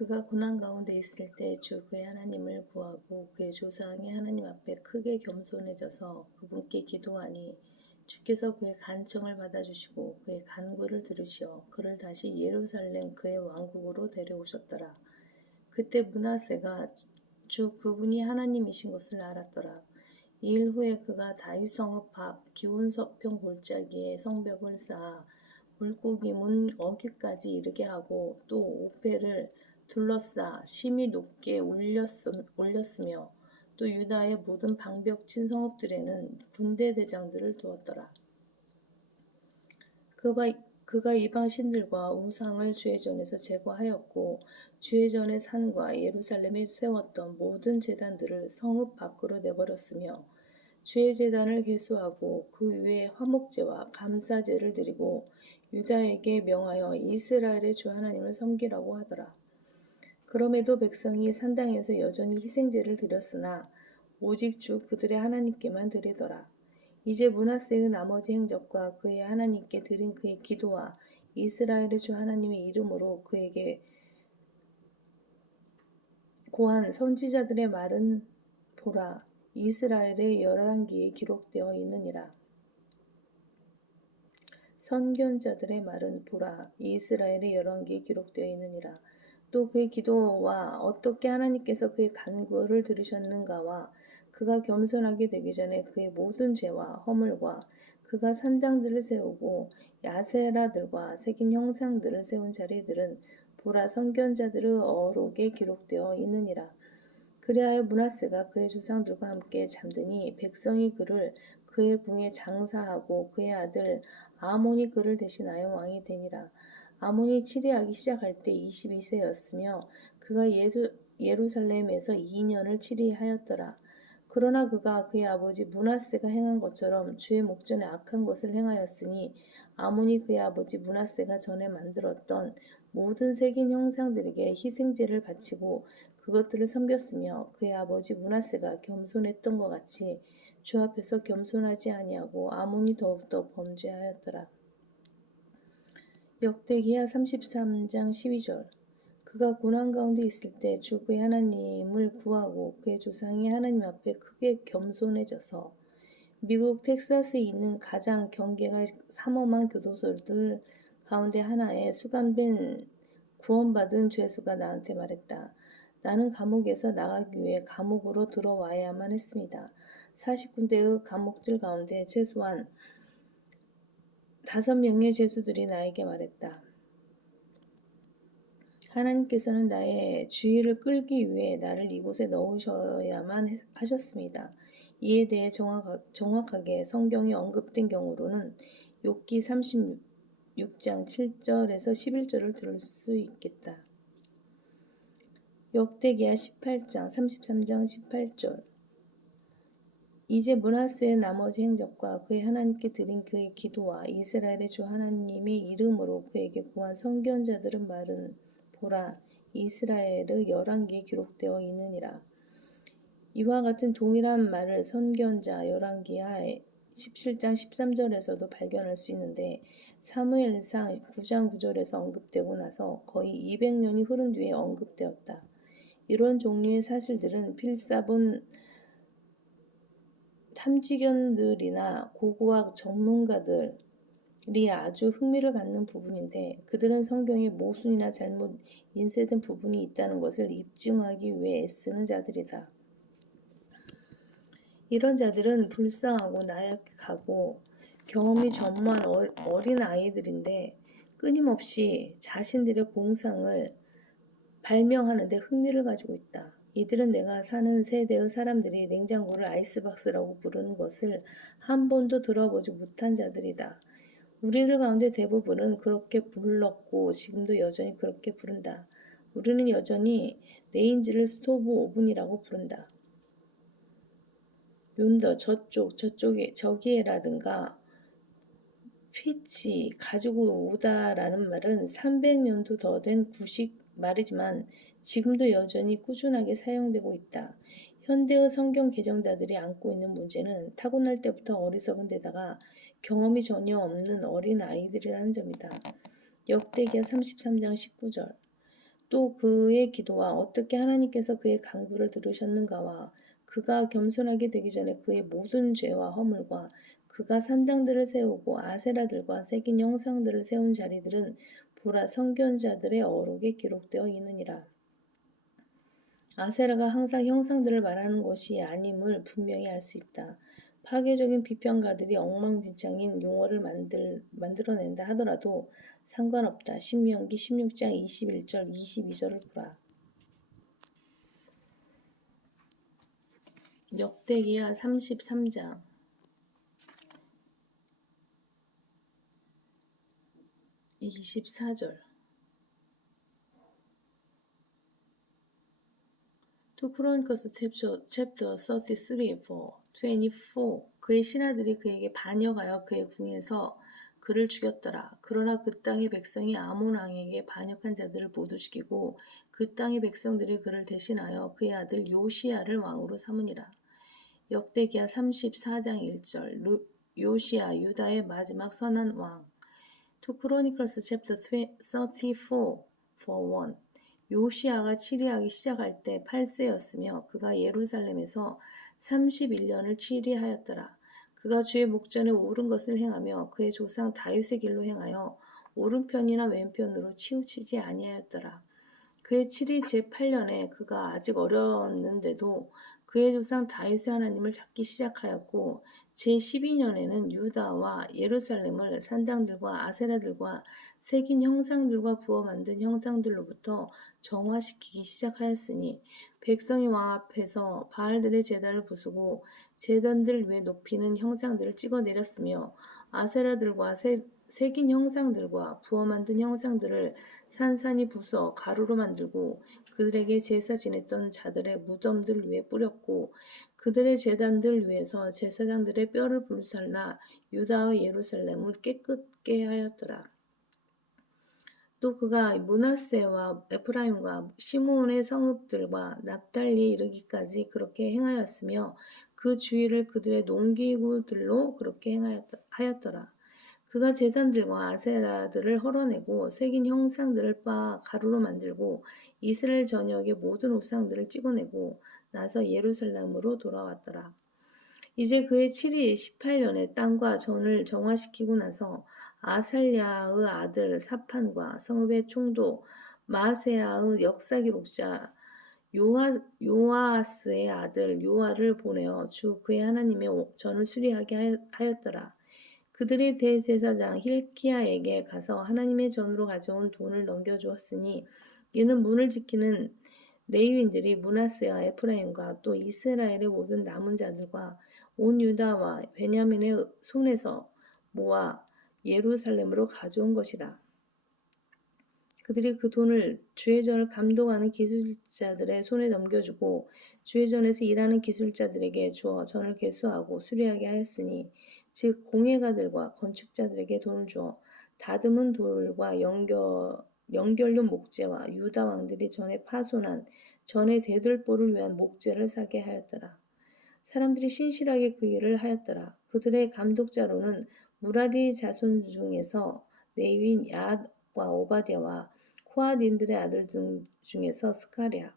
그가 고난 가운데 있을 때 주 그의 하나님을 구하고 그의 조상의 하나님 앞에 크게 겸손해져서 그분께 기도하니 주께서 그의 간청을 받아주시고 그의 간구를 들으시어 그를 다시 예루살렘 그의 왕국으로 데려오셨더라. 그때 므낫세가 주 그분이 하나님이신 것을 알았더라. 이 일 후에 그가 다윗 성읍 앞 기온 서평 골짜기에 성벽을 쌓아 물고기 문 어귀까지 이르게 하고 또 오페를 둘러싸 심히 높게 올렸으며 또 유다의 모든 방벽 친 성읍들에는 군대 대장들을 두었더라. 그가 이방 신들과 우상을 주의 전에서 제거하였고 주의 전의 산과 예루살렘에 세웠던 모든 제단들을 성읍 밖으로 내버렸으며 주의 제단을 개수하고 그 위에 화목제와 감사제를 드리고 유다에게 명하여 이스라엘의 주 하나님을 섬기라고 하더라. 그럼에도 백성이 산당에서 여전히 희생제를 드렸으나 오직 주 그들의 하나님께만 드리더라. 이제 므낫세의 나머지 행적과 그의 하나님께 드린 그의 기도와 이스라엘의 주 하나님의 이름으로 그에게 고한 선지자들의 말은 보라, 이스라엘의 열왕기에 기록되어 있느니라. 선견자들의 말은 보라, 이스라엘의 열왕기에 기록되어 있느니라. 또 그의 기도와 어떻게 하나님께서 그의 간구를 들으셨는가와 그가 겸손하게 되기 전에 그의 모든 죄와 허물과 그가 산당들을 세우고 야세라들과 새긴 형상들을 세운 자리들은 보라, 선견자들의 어록에 기록되어 있느니라. 그리하여 므낫세가 그의 조상들과 함께 잠드니 백성이 그를 그의 궁에 장사하고 그의 아들 아몬이 그를 대신하여 왕이 되니라. 아몬이 치리하기 시작할 때 22세였으며 그가 예루살렘에서 2년을 치리하였더라. 그러나 그가 그의 아버지 므낫세가 행한 것처럼 주의 목전에 악한 것을 행하였으니 아몬이 그의 아버지 므낫세가 전에 만들었던 모든 새긴 형상들에게 희생제를 바치고 그것들을 섬겼으며 그의 아버지 므낫세가 겸손했던 것 같이 주 앞에서 겸손하지 아니하고 아몬이 더욱더 범죄하였더라. 역대기야 33장 12절. 그가 고난 가운데 있을 때 주 그의 하나님을 구하고 그의 조상의 하나님 앞에 크게 겸손해져서 미국 텍사스에 있는 가장 경계가 삼엄한 교도소들 가운데 하나에 수감된 구원받은 죄수가 나한테 말했다. 나는 감옥에서 나가기 위해 감옥으로 들어와야만 했습니다. 40군데의 감옥들 가운데 최소한 5명의 죄수들이 나에게 말했다. 하나님께서는 나의 주의를 끌기 위해 나를 이곳에 넣으셔야만 하셨습니다. 이에 대해 정확하게 성경에 언급된 경우로는 욥기 36장 7절에서 11절을 들을 수 있겠다. 역대기야 18장 33장 18절. 이제 므낫세의 나머지 행적과 그의 하나님께 드린 그의 기도와 이스라엘의 주 하나님의 이름으로 그에게 구한 선견자들은 말은 보라, 이스라엘의 열왕기에 기록되어 있느니라. 이와 같은 동일한 말을 선견자 열왕기야 17장 13절에서도 발견할 수 있는데 사무엘상 9장 9절에서 언급되고 나서 거의 200년이 흐른 뒤에 언급되었다. 이런 종류의 사실들은 필사본 탐지견들이나 고고학 전문가들이 아주 흥미를 갖는 부분인데 그들은 성경에 모순이나 잘못 인쇄된 부분이 있다는 것을 입증하기 위해 애쓰는 자들이다. 이런 자들은 불쌍하고 나약하고 경험이 전무한 어린 아이들인데 끊임없이 자신들의 공상을 발명하는 데 흥미를 가지고 있다. 이들은 내가 사는 세대의 사람들이 냉장고를 아이스박스라고 부르는 것을 한 번도 들어보지 못한 자들이다. 우리들 가운데 대부분은 그렇게 불렀고 지금도 여전히 그렇게 부른다. 우리는 여전히 레인지를 스토브 오븐이라고 부른다. 윤더 저기에라든가 피치 가지고 오다라는 말은 300년도 더 된 구식 말이지만 지금도 여전히 꾸준하게 사용되고 있다. 현대의 성경 개정자들이 안고 있는 문제는 타고날 때부터 어리석은 데다가 경험이 전혀 없는 어린 아이들이라는 점이다. 역대기야 33장 19절. 또 그의 기도와 어떻게 하나님께서 그의 간구를 들으셨는가와 그가 겸손하게 되기 전에 그의 모든 죄와 허물과 그가 산당들을 세우고 아세라들과 새긴 형상들을 세운 자리들은 보라 선견자들의 어록에 기록되어 있느니라. 아세라가 항상 형상들을 말하는 것이 아님을 분명히 알 수 있다. 파괴적인 비평가들이 엉망진창인 용어를 만들어낸다 하더라도 상관없다. 신명기 16장 21절 22절을 보라. 역대기야 33장 24절 To Chronicles chapter 33 for 24 그의 신하들이 그에게 반역하여 그의 궁에서 그를 죽였더라. 그러나 그 땅의 백성이 아몬 왕에게 반역한 자들을 모두 죽이고 그 땅의 백성들이 그를 대신하여 그의 아들 요시야를 왕으로 삼으니라. 역대기야 34장 1절 요시야 유다의 마지막 선한 왕 To Chronicles chapter 34 for 1 요시야가 치리하기 시작할 때 8세였으며 그가 예루살렘에서 31년을 치리하였더라. 그가 주의 목전에 옳은 것을 행하며 그의 조상 다윗의 길로 행하여 오른편이나 왼편으로 치우치지 아니하였더라. 그의 치리 제8년에 그가 아직 어렸는데도 그의 조상 다윗의 하나님을 찾기 시작하였고 제12년에는 유다와 예루살렘을 산당들과 아세라들과 새긴 형상들과 부어 만든 형상들로부터 정화시키기 시작하였으니 백성이 왕 앞에서 바알들의 제단을 부수고 제단들 위에 높이는 형상들을 찍어내렸으며 아세라들과 새긴 형상들과 부어 만든 형상들을 산산이 부숴 가루로 만들고 그들에게 제사 지냈던 자들의 무덤들 위에 뿌렸고 그들의 제단들 위에서 제사장들의 뼈를 불살라 유다와 예루살렘을 깨끗게 하였더라. 또 그가 므낫세와 에프라임과 시므온의 성읍들과 납달리에 이르기까지 그렇게 행하였으며 그 주위를 그들의 농기구들로 그렇게 하였더라. 그가 제단들과 아세라들을 헐어내고 새긴 형상들을 빻아 가루로 만들고 이스라엘 전역의 모든 우상들을 찍어내고 나서 예루살렘으로 돌아왔더라. 이제 그의 7위 18년에 땅과 전을 정화시키고 나서 아살랴의 아들 사판과 성읍의 총독 마세야의 역사기록자 요아스의 아들 요아를 보내어 주 그의 하나님의 전을 수리하게 하였더라. 그들의 대제사장 힐키야에게 가서 하나님의 전으로 가져온 돈을 넘겨주었으니 이는 문을 지키는 레위인들이 므낫세와 에프라임과 또 이스라엘의 모든 남은 자들과 온 유다와 베냐민의 손에서 모아 예루살렘으로 가져온 것이라. 그들이 그 돈을 주의 전을 감독하는 기술자들의 손에 넘겨주고 주의 전에서 일하는 기술자들에게 주어 전을 개수하고 수리하게 하였으니 즉 공예가들과 건축자들에게 돈을 주어 다듬은 돌과 연결용 목재와 유다 왕들이 전에 파손한 전의 대들보를 위한 목재를 사게 하였더라. 사람들이 신실하게 그 일을 하였더라. 그들의 감독자로는 무라리 자손 중에서 레위인 야과 오바댜와 코아딘들의 아들 중에서 스가랴